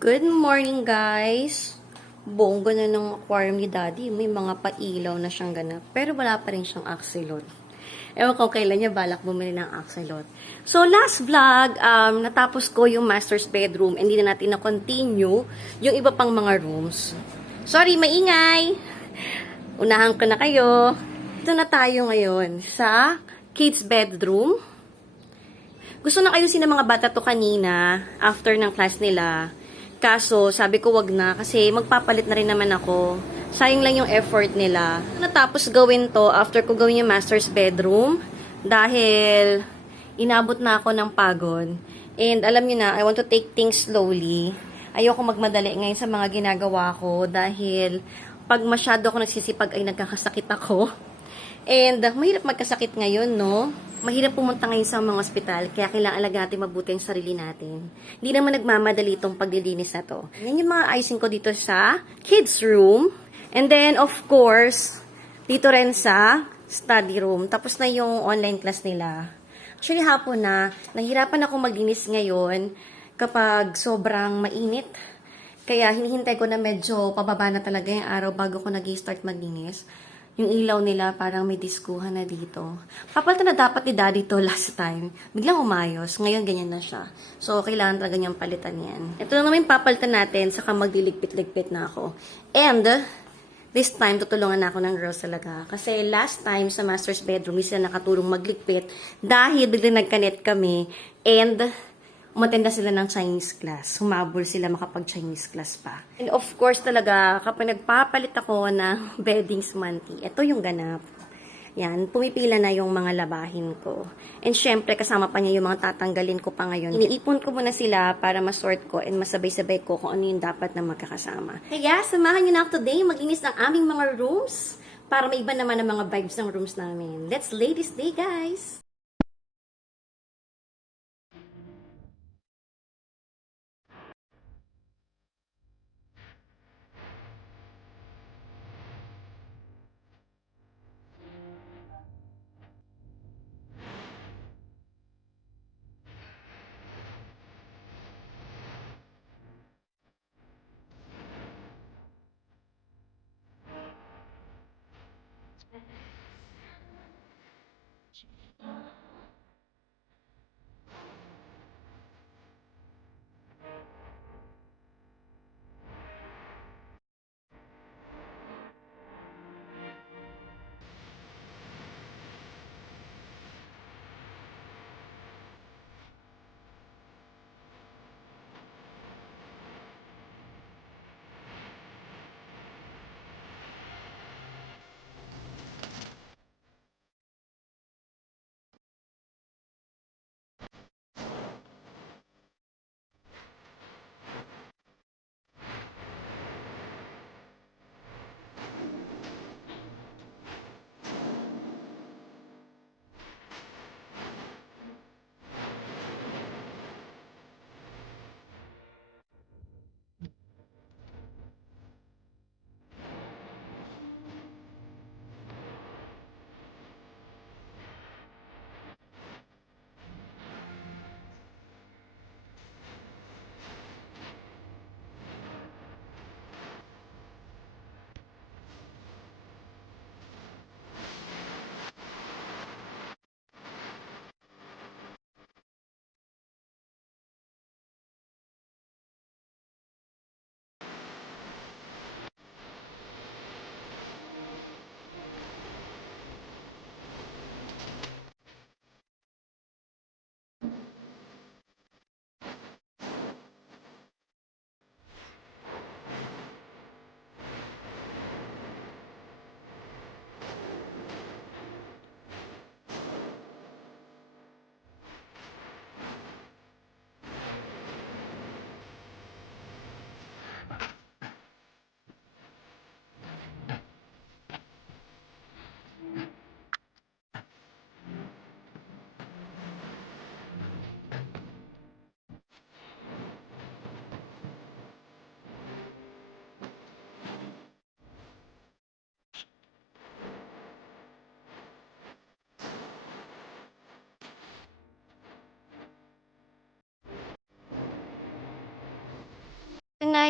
Good morning, guys! Bongga na ng aquarium ni Daddy. May mga pailaw na siyang ganap. Pero wala pa rin siyang axolot. Ewan ko kailan niya balak bumili ng axolot. So, last vlog, natapos ko yung master's bedroom. Hindi na natin na-continue yung iba pang mga rooms. Sorry, maingay! Unahan ko na kayo. Ito na tayo ngayon sa kids' bedroom. Gusto na ayusin ng mga bata to kanina after ng class nila. Kaso, sabi ko wag na kasi magpapalit na rin naman ako. Sayang lang yung effort nila. Natapos gawin to after ko gawin yung master's bedroom dahil inabot na ako ng pagod. And alam niyo na, I want to take things slowly. Ayoko magmadali ngayon sa mga ginagawa ko dahil pag masyado ako nagsisipag ay nagkakasakit ako. And mahirap magkasakit ngayon, no? Mahirap pumunta ngayon sa mga ospital, kaya kailangan alaga natin mabuti ang sarili natin. Hindi naman nagmamadali itong paglilinis na to. Yan yung mga icing ko dito sa kids room. And then, of course, dito rin sa study room. Tapos na yung online class nila. Actually, hapon na, nahirapan ako maglinis ngayon kapag sobrang mainit. Kaya hinihintay ko na medyo pababa na talaga yung araw bago ko nag-start maglinis. Yung ilaw nila parang may diskuhan na dito. Papalitan na dapat ni Daddy to last time. Biglang umayos. Ngayon ganyan na siya. So, kailangan talaga niyang palitan yan. Ito na naman yung papalitan natin, saka magliligpit-ligpit na ako. And, this time, tutulungan na ako ng girls talaga. Kasi last time sa master's bedroom, isa nakatulong magligpit dahil biglang nagkanet kami. And, umatenda sila ng Chinese class. Humabol sila makapag-Chinese class pa. And of course talaga, kapag nagpapalit ako ng beddings monthly, ito yung ganap. Yan, pumipila na yung mga labahin ko. And syempre, kasama pa niya yung mga tatanggalin ko pa ngayon. Iniipon ko muna sila para masort ko and masabay-sabay ko kung ano yung dapat na magkakasama. Kaya, samahan niyo na ako today maglinis ng aming mga rooms para may iba naman ang mga vibes ng rooms namin. Let's lay this day, guys!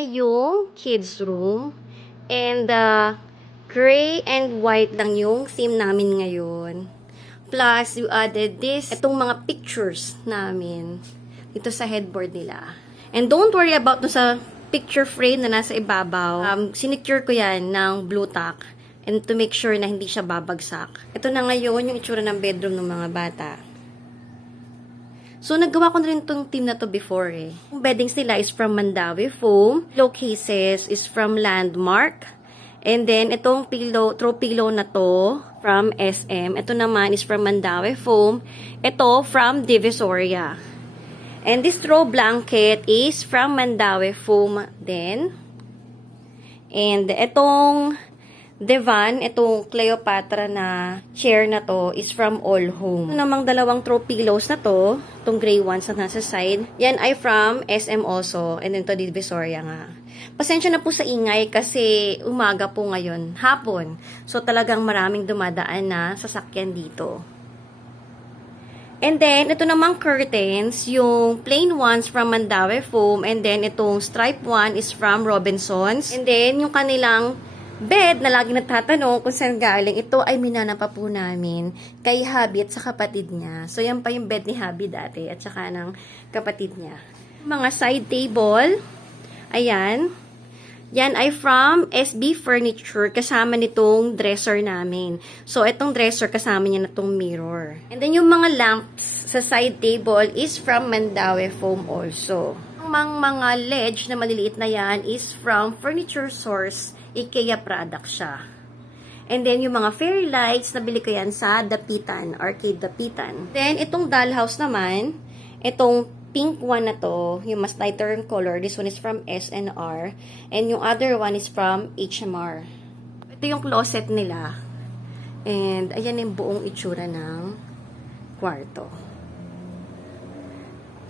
yung kids room. And gray and white lang yung theme namin ngayon. Plus, you added itong mga pictures namin dito sa headboard nila. And don't worry about sa picture frame na nasa ibabaw. Sinecure ko yan ng blue tack. And to make sure na hindi siya babagsak. Ito na ngayon yung itsura ng bedroom ng mga bata. So, naggawa ko na rin itong team na to before eh. Yung beddings nila is from Mandawi Foam. Pillow cases is from Landmark. And then, itong throw pillow na to from SM. Ito naman is from Mandawi Foam. Ito from Divisoria. And this throw blanket is from Mandawi Foam din. And itong divan, itong Cleopatra na chair na to is from All Home. Ito namang dalawang throw pillows na to, itong gray ones na nasa side, yan ay from SM also, and then to Divisoria nga. Pasensya na po sa ingay kasi umaga po ngayon, hapon. So talagang maraming dumadaan na sasakyan dito. And then, ito namang curtains, yung plain ones from Mandawi Foam, and then itong stripe one is from Robinsons. And then, yung kanilang bed na lagi natatanong kung saan galing, ito ay minana pa po namin kay Habi at sa kapatid niya. So, yan pa yung bed ni Habi dati at saka ng kapatid niya. Mga side table, ayan. Yan ay from SB Furniture kasama nitong dresser namin. So, itong dresser kasama niya na itong mirror. And then, yung mga lamps sa side table is from Mandawi Foam also. Ang mga ledge na maliliit na yan is from Furniture Source, IKEA product siya. And then, yung mga fairy lights, nabili ko yan sa Dapitan, Arcade Dapitan. Then, itong dollhouse naman, itong pink one na to, yung mas lighter in color, this one is from SNR. And yung other one is from HMR. Ito yung closet nila. And, ayan yung buong itsura ng kwarto.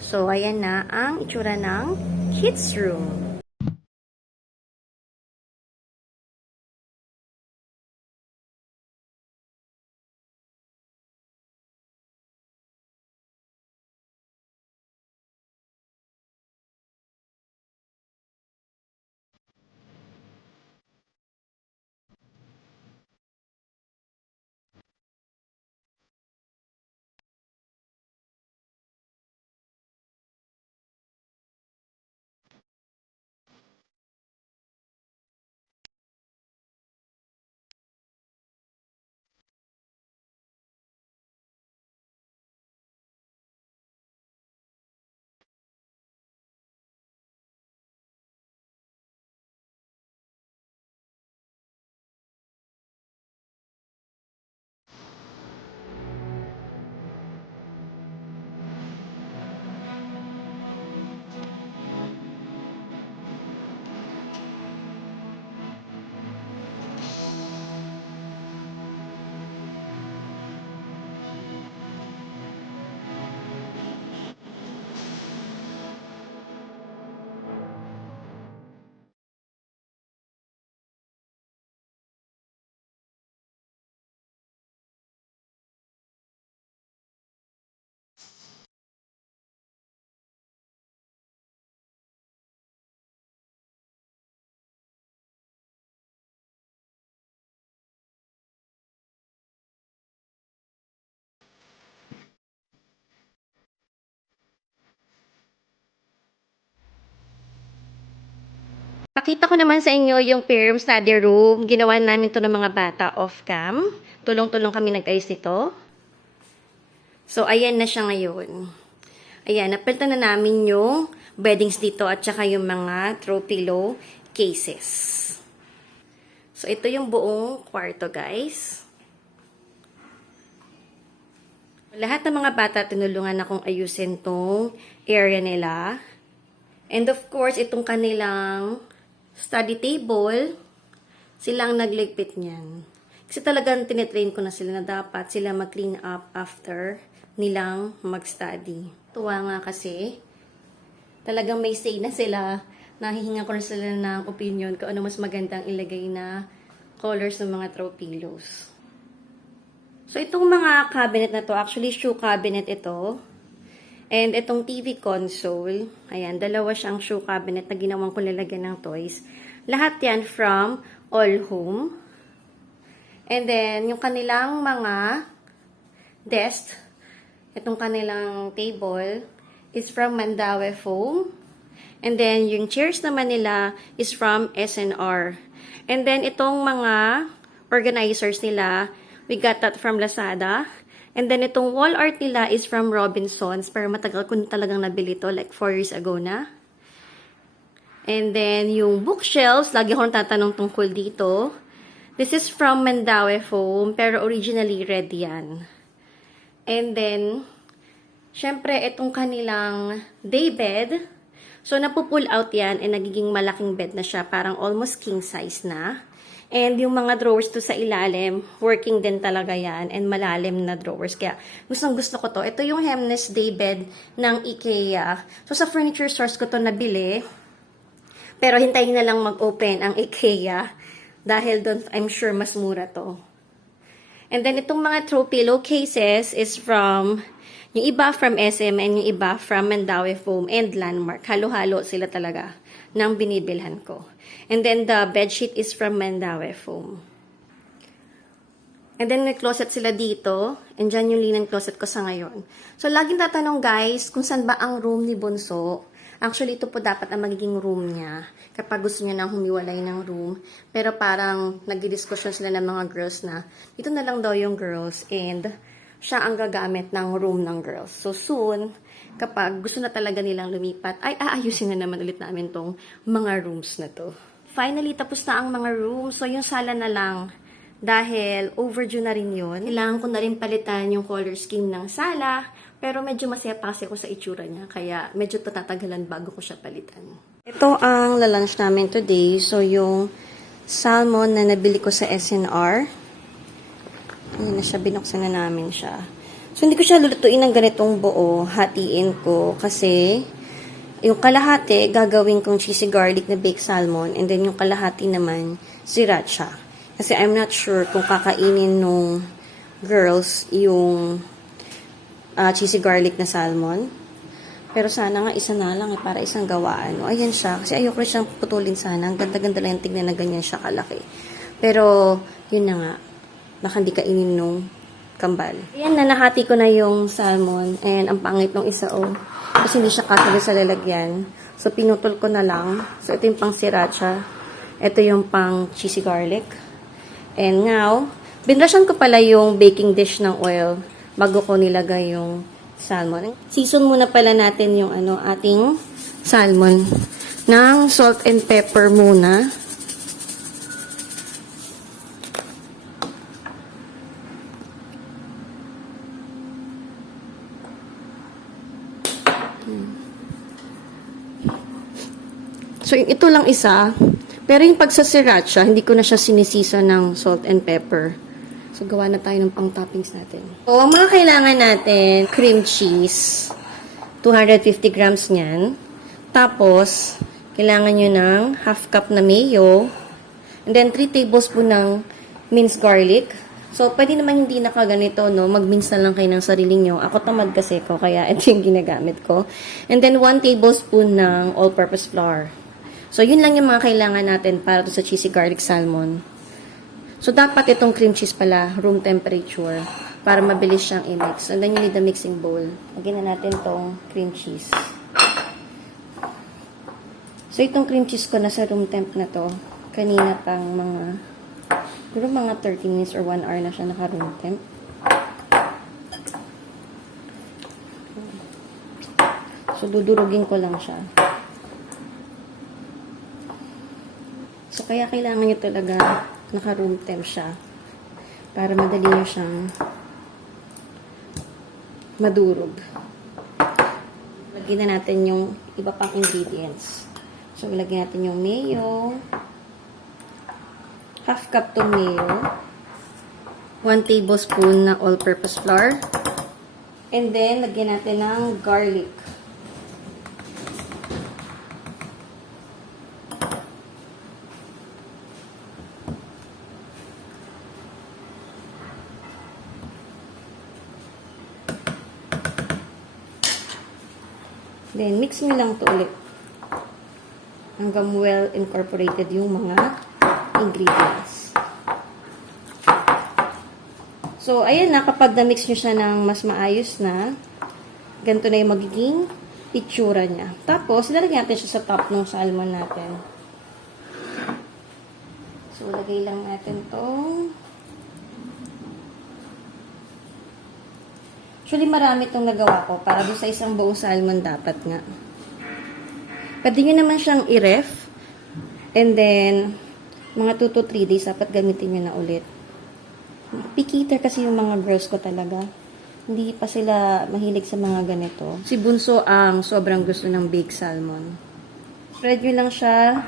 So, ayan na ang itsura ng kids room. Pakita ko naman sa inyo yung Perum Study Room. Ginawa namin to ng mga bata off-cam. Tulong-tulong kami nag-ayos nito. So, ayan na siya ngayon. Ayan, napalitan na namin yung beddings dito at saka yung mga throw pillow cases. So, ito yung buong kwarto, guys. Lahat ng mga bata, tinulungan akong ayusin tong area nila. And of course, itong kanilang study table, silang nagligpit niyan. Kasi talagang tinetrain ko na sila na dapat sila mag-clean up after nilang mag-study. Tuwa nga kasi, talagang may say na sila. Nahihinga ko na sila ng opinion kung ano mas magandang ilagay na colors ng mga throw pillows. So, itong mga cabinet na to, actually shoe cabinet ito. And itong TV console, ayan, dalawa siyang shoe cabinet na ginawang ko lalagyan ng toys. Lahat yan from All Home. And then, yung kanilang mga desk, itong kanilang table, is from Mandaue Foam. And then, yung chairs naman nila is from SNR. And then, itong mga organizers nila, we got that from Lazada. And then, itong wall art nila is from Robinsons. Pero matagal ko na talagang nabili to, like 4 years ago na. And then, yung bookshelves, lagi akong tatanong tungkol dito. This is from Mandaue Foam, pero originally red yan. And then, syempre, itong kanilang day bed. So, napupull out yan and nagiging malaking bed na siya. Parang almost king size na. And yung mga drawers to sa ilalim, working din talaga yan. And malalim na drawers. Kaya, gustong gusto ko to. Ito yung hemless day bed ng IKEA. So, sa furniture stores ko to nabili. Pero, hintayin na lang mag-open ang IKEA. Dahil doon, I'm sure, mas mura to. And then, itong mga throw pillow cases is from, yung iba from SM and yung iba from Mandaue Foam and Landmark. Halo-halo sila talaga ng binibilhan ko. And then, the bedsheet is from Mandaue Foam. And then, may closet sila dito. And dyan yung linang closet ko sa ngayon. So, laging tatanong guys, kung saan ba ang room ni Bunso. Actually, ito po dapat ang magiging room niya. Kapag gusto niya nang humiwalay ng room. Pero parang, nagdi-discussion sila ng mga girls na, dito na lang daw yung girls. And, siya ang gagamit ng room ng girls. So, soon, kapag gusto na talaga nilang lumipat, ay aayusin na naman ulit namin tong mga rooms na to. Finally, tapos na ang mga rooms. So, yung sala na lang. Dahil overdue na rin yun. Kailangan ko na rin palitan yung color scheme ng sala. Pero medyo masaya pa kasi ako sa itsura niya. Kaya medyo patatagalan bago ko siya palitan. Ito ang lalunch namin today. So, yung salmon na nabili ko sa SNR. Ayan na siya. Binuksan na namin siya. So, hindi ko siya lulutuin ng ganitong buo. Hatiin ko kasi yung kalahati, gagawin kong cheesy garlic na baked salmon. And then, yung kalahati naman, sriracha. Kasi I'm not sure kung kakainin nung girls yung cheesy garlic na salmon. Pero sana nga, isa na lang para isang gawaan. O, ayan siya. Kasi ayoko siyang putulin sana. Ang ganda-ganda lang yung tignan na ganyan siya kalaki. Pero, yun na nga. Baka hindi kainin nung kambal. Ayan na, nahati ko na yung salmon. And ang pangit nung isa, oh. Kasi hindi siya kasali sa lalagyan. So, pinutol ko na lang. So, ito yung pang sriracha. Ito yung pang cheesy garlic. And now, binrashan ko pala yung baking dish ng oil bago ko nilagay yung salmon. Season muna pala natin yung ating salmon ng salt and pepper muna. So, ito lang isa. Pero yung pag sa sriracha, hindi ko na siya sinisisa ng salt and pepper. So, gawa na tayo ng pang-toppings natin. So, ang mga kailangan natin, cream cheese. 250 grams niyan. Tapos, kailangan nyo ng half cup na mayo. And then, 3 tablespoon ng minced garlic. So, pwede naman hindi nakaganito, no? Mag-mince na lang kayo ng sarili nyo. Ako tamad kasi ko, kaya ito yung ginagamit ko. And then, 1 tablespoon ng all-purpose flour. So, yun lang yung mga kailangan natin para to sa cheesy garlic salmon. So, dapat itong cream cheese pala, room temperature, para mabilis siyang i-mix. And then, you need a mixing bowl. Lagyan na natin tong cream cheese. So, itong cream cheese ko nasa room temp na to. Kanina pang mga 30 minutes or 1 hour na siya naka-room temp. So, dudurugin ko lang siya. So, kaya kailangan nyo talaga naka-room temp siya para madali nyo siyang madurog. Lagyan na natin yung iba pang ingredients. So, ilagyan natin yung mayo. Half cup tong mayo. 1 tablespoon na all-purpose flour. And then, lagyan natin ng garlic. Then, mix nyo lang to ulit. Hanggang well incorporated yung mga ingredients. So, ayan na, kapag na-mix nyo siya ng mas maayos na, ganito na yung magiging itsura niya. Tapos, ilalagay natin siya sa top ng salmon natin. So, lagay lang natin itong... Actually, marami itong nagawa ko para doon sa isang buong salmon dapat nga. Pwede nyo naman siyang i-ref. And then, mga 2 to 3 days dapat gamitin nyo na ulit. Picky eater kasi yung mga girls ko talaga. Hindi pa sila mahilig sa mga ganito. Si Bunso ang sobrang gusto ng baked salmon. Spread nyo lang siya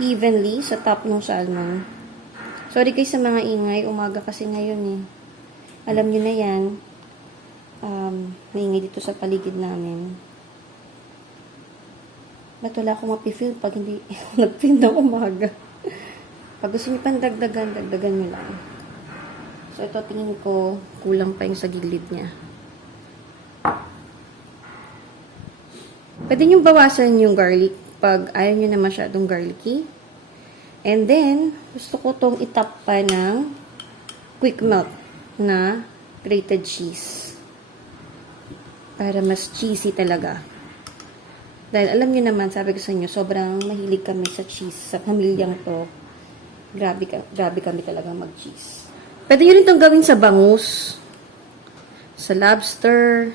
evenly sa top ng salmon. Sorry guys sa mga ingay. Umaga kasi ngayon eh. Alam nyo na yan. Maingay dito sa paligid namin. Ba't wala akong mapifeel pag hindi nag-feel ng umaga? Pag gusto nyo pang dagdagan nyo lang. So, ito tingin ko kulang pa yung sa gilid niya. Pwede nyo bawasan yung garlic pag ayaw nyo na masyadong garlicky. And then, gusto ko tong itap pa ng quick melt na grated cheese. Para mas cheesy talaga. Dahil alam niyo naman, sabi ko sa inyo, sobrang mahilig kami sa cheese. Sa pamilyang to, grabe kami talaga mag-cheese. Pwede nyo rin itong gawin sa bangus, sa lobster.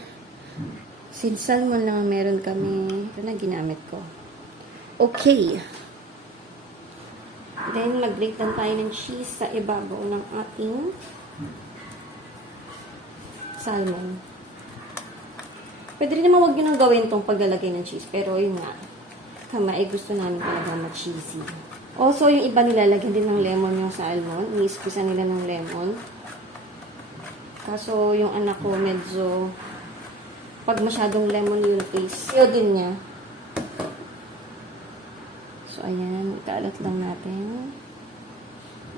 Since salmon lang meron kami, ito na ginamit ko. Okay. Then, mag-grate lang tayo ng cheese sa ibabaw ng ating salmon. Pwede rin naman huwag nyo nang gawin itong paglalagay ng cheese. Pero yun nga, kamay gusto namin talaga ma-cheesy. Also, yung iba nilalagyan din ng lemon yung salmon. Iniiskisa nila ng lemon. Kaso, yung anak ko medyo, pag masyadong lemon yung taste, yun din niya. So, ayan, ikalat lang natin.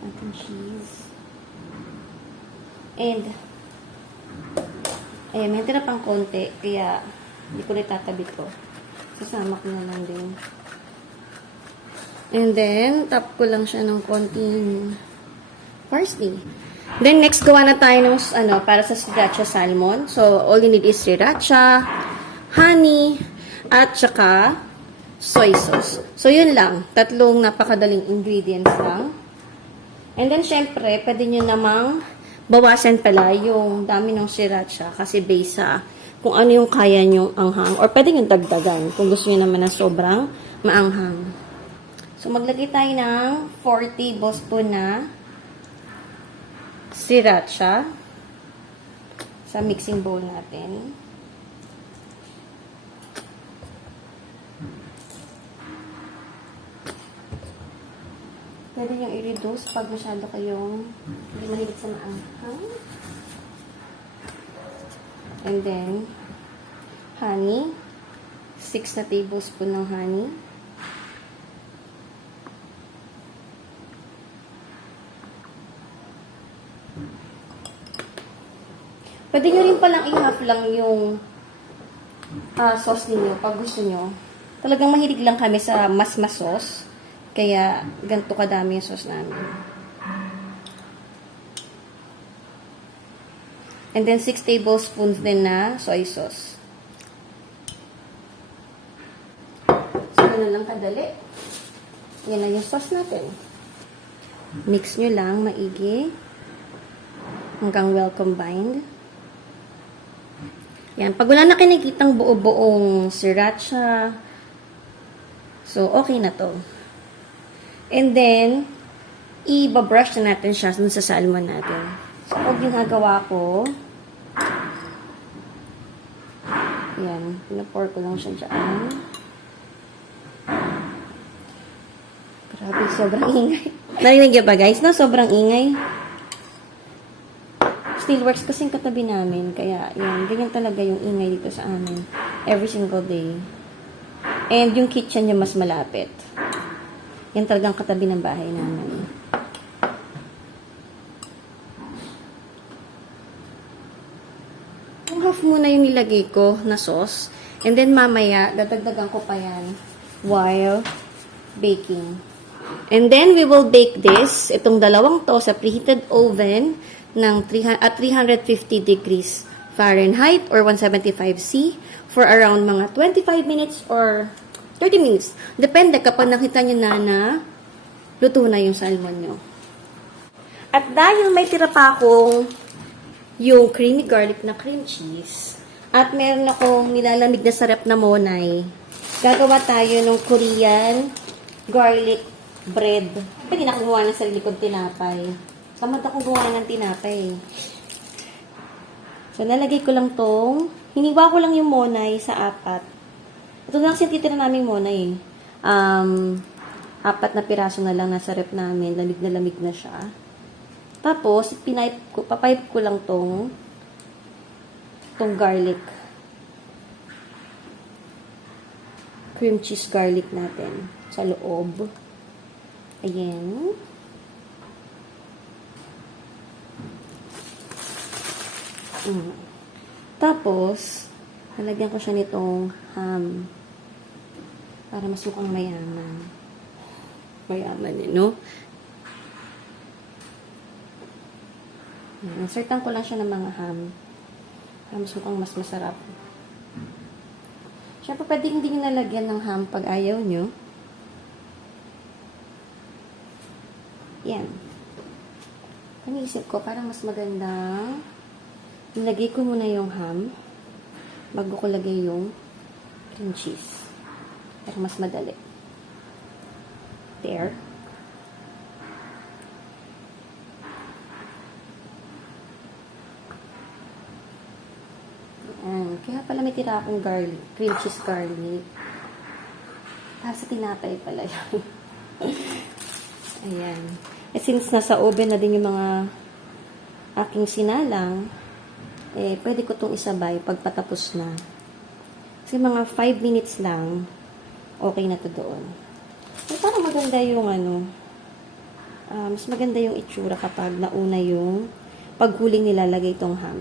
Ating cheese. And, ayan, may tira pang konti, kaya hindi ko itatabi ko. Sasama ko na lang din. And then, tap ko lang siya ng konting parsley. Then, next, gawa na tayo ng, para sa sriracha salmon. So, all you need is sriracha, honey, at saka soy sauce. So, yun lang. Tatlong napakadaling ingredients lang. And then, syempre, pwede nyo namang bawasan pala yung dami ng sriracha kasi based sa kung ano yung kaya nyo anghang. Or pwede nyo dagdagan kung gusto nyo naman na sobrang maanghang. So, maglagay tayo ng 4 tablespoon na sriracha sa mixing bowl natin. Pwede nyo i-reduce pag masyado kayong hindi mahilig sa maanghang. And then, honey. 6 na tablespoon ng honey. Pwede nyo rin palang i-half lang yung sauce ninyo pag gusto nyo. Talagang mahilig lang kami sa mas sauce. Kaya, ganito kadami yung sauce namin. And then, 6 tablespoons din na soy sauce. So, na lang kadali. Yan na yung sauce natin. Mix nyo lang maigi. Hanggang well combined. Yan. Pag wala na kinikitang buo-buong sriracha, so, okay na to. And then, i-brush na natin siya dun sa salmon natin. So, pag yung nagawa ko, yan, pinapour ko lang siya dyan. Grabe, sobrang ingay. Narinig niyo ba guys, no? Sobrang ingay. Steelworks kasing katabi namin, kaya yan, ganyan talaga yung ingay dito sa amin. Every single day. And yung kitchen niya mas malapit. Yan talagang katabi ng bahay namin. Yung half muna yung nilagay ko na sauce. And then mamaya, dadagdagan ko pa yan while baking. And then we will bake this, itong dalawang to sa preheated oven ng 350 degrees Fahrenheit or 175 C for around mga 25 minutes or 30 minutes. Depende kapag nakita nyo na luto na yung salmon nyo. At dahil may tira pa akong yung creamy garlic na cream cheese, at meron akong nilalamig na sarap na monay, gagawa tayo ng Korean garlic bread. Pwede na akong gawa ng sarili kong tinapay. Tamad akong gawa ng tinapay. So, nalagay ko lang tong, hiniwa ko lang yung monay sa apat. Ito lang siya titira naming monay. Apat na piraso na lang nasa rep namin. Lamig na siya. Tapos, papipe ko lang tong garlic. Cream cheese garlic natin sa loob. Ayan. Tapos, nalagyan ko siya nitong ham. Para mas mukhang mayaman. Mayaman eh, no? Insertan ko lang siya ng mga ham. Para mas mukhang mas masarap. Siyempre, pwede hindi nyo nalagyan ng ham pag ayaw nyo. Yan. Panisip ko, parang mas maganda. Nilagay ko muna yung ham bago ko lagay yung cream cheese. Para mas madali. There. Kaya pala may tira akong garlic. Cream cheese garlic. Tapos sa tinapay pala yun. Ayan. Eh, since nasa oven na din yung mga aking sinalang, eh, pwede ko itong isabay pagpatapos na. Kasi mga 5 minutes lang, okay na to doon. Eh, parang maganda yung mas maganda yung itsura kapag nauna yung paghuling nilalagay itong ham.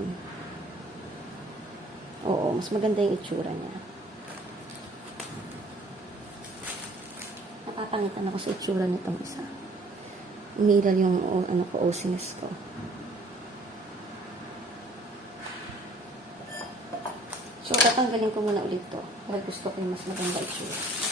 Oo, mas maganda yung itsura niya. Napapangitan ako sa itsura nitong isa. Iniral yung osiness ko. So, tatanggalin ko muna ulit to. Dahil gusto ko yung mas maganda itsura.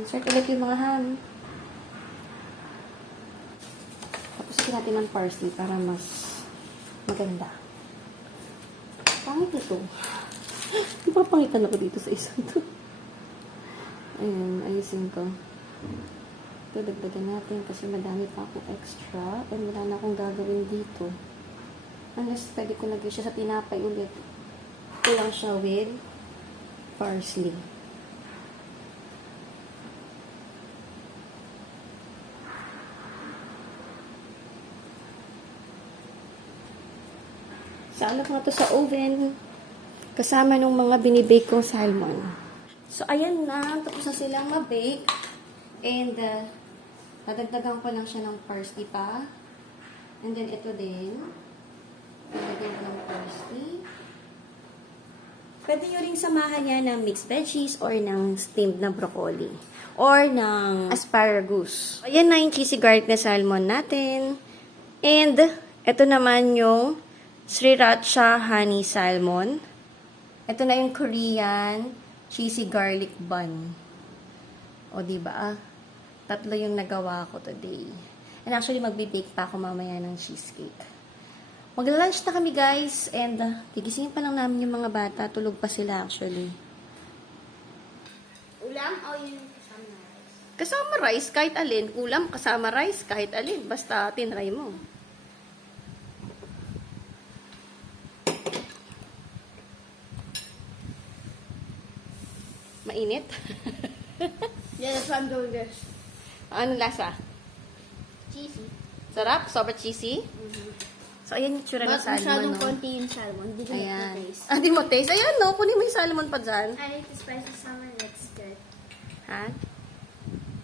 Insert ulit yung mga ham. Tapos natin ng parsley para mas maganda. Pangit ito. Ipapangitan ako dito sa isang to. Ayan, ayusin ko. Ito, dagdagan natin kasi madami pa akong extra and wala na akong gagawin dito. Unless pwede ko lagay siya sa tinapay ulit. Ito lang siya with parsley. Saan ko na to sa oven. Kasama nung mga binibake kong salmon. So, ayan na. Tapos na silang ma-bake. And, dadagdagan ko lang siya ng parsley pa. And then, ito din. Dadagdagan ko ng parsley. Pwede nyo rin samahan yan ng mixed veggies or ng steamed na broccoli. Or ng asparagus. Ayan na yung cheesy garlic na salmon natin. And, ito naman yung Sriracha Honey Salmon. Ito na yung Korean cheesy garlic bun. O, diba? Tatlo yung nagawa ko today. And actually, magbe-bake pa ako mamaya ng cheesecake. Magla-lunch na kami, guys. And, gigisingin pa lang namin yung mga bata. Tulog pa sila, actually. Ulam o yung kasama rice? Kasama rice, kahit alin. Ulam, kasama rice, kahit alin. Basta, tinry mo. Mainit? Yeah, that's why I'm doing this. Ano lasa? Cheesy. Sarap? Sobrang cheesy? So, ayan yung tsura ng But salmon, masyadong no? konti yung salmon. Hindi ko Ayan. taste. Ah, di mo taste? Ayan, no? Kunin mo yung salmon pa dyan. I like the spicy salmon. It's good. Ha?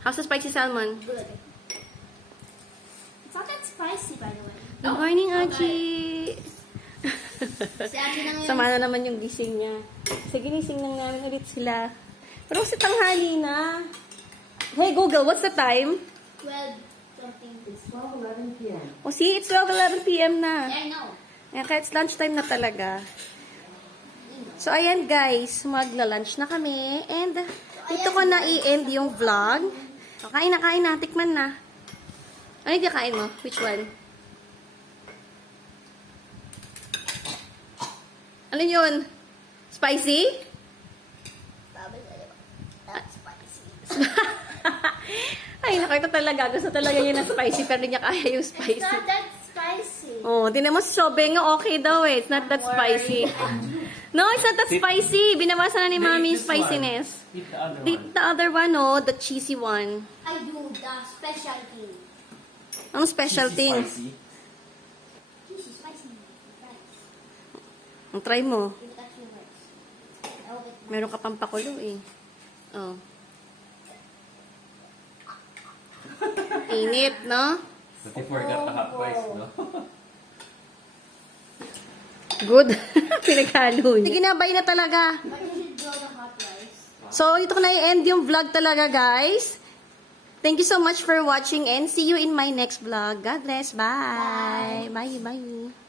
How's the spicy salmon? Good. It's not that spicy, by the way. Good morning, Aji! Si Ate na ngayon. Sama na naman yung gising niya. Sige, gising lang namin ulit sila. Pero kasi tanghali na. Hey, Google, what's the time? 12 something. It's 12:11 p.m. O, see, it's 12:11 p.m. na. Yeah, I know. Ayan, kaya it's lunchtime na talaga. So, ayan guys, magla-lunch na kami. And, dito ko na i-end yung vlog. So, kain na, tikman na. Ano yung kain mo? Which one? Ano yun? Spicy? Sabi sa'yo. That's spicy. Ay, nakita talaga. Gusto talaga niya ng spicy, pero hindi niya kaya yung It's spicy. not that spicy. Oh, tinan mo si Sobe nga okay daw eh. It's not that spicy. No, it's not that spicy. Binawasan na ni Mami yung spiciness. Eat the other The other one, oh, the cheesy one. I do the specialty. Ang special thing. Cheesy, spicy. Nice. Ang try mo. Give it a few words. I hope it Meron ka pang pakulo eh. Oh. Init, no? But you forgot the hot rice, no? Good. Pinaghalo niya. Ginabay na talaga. But you should go the hot rice. So, ito ko na i-end yung vlog talaga, guys. Thank you so much for watching and see you in my next vlog. God bless. Bye. Bye. Bye.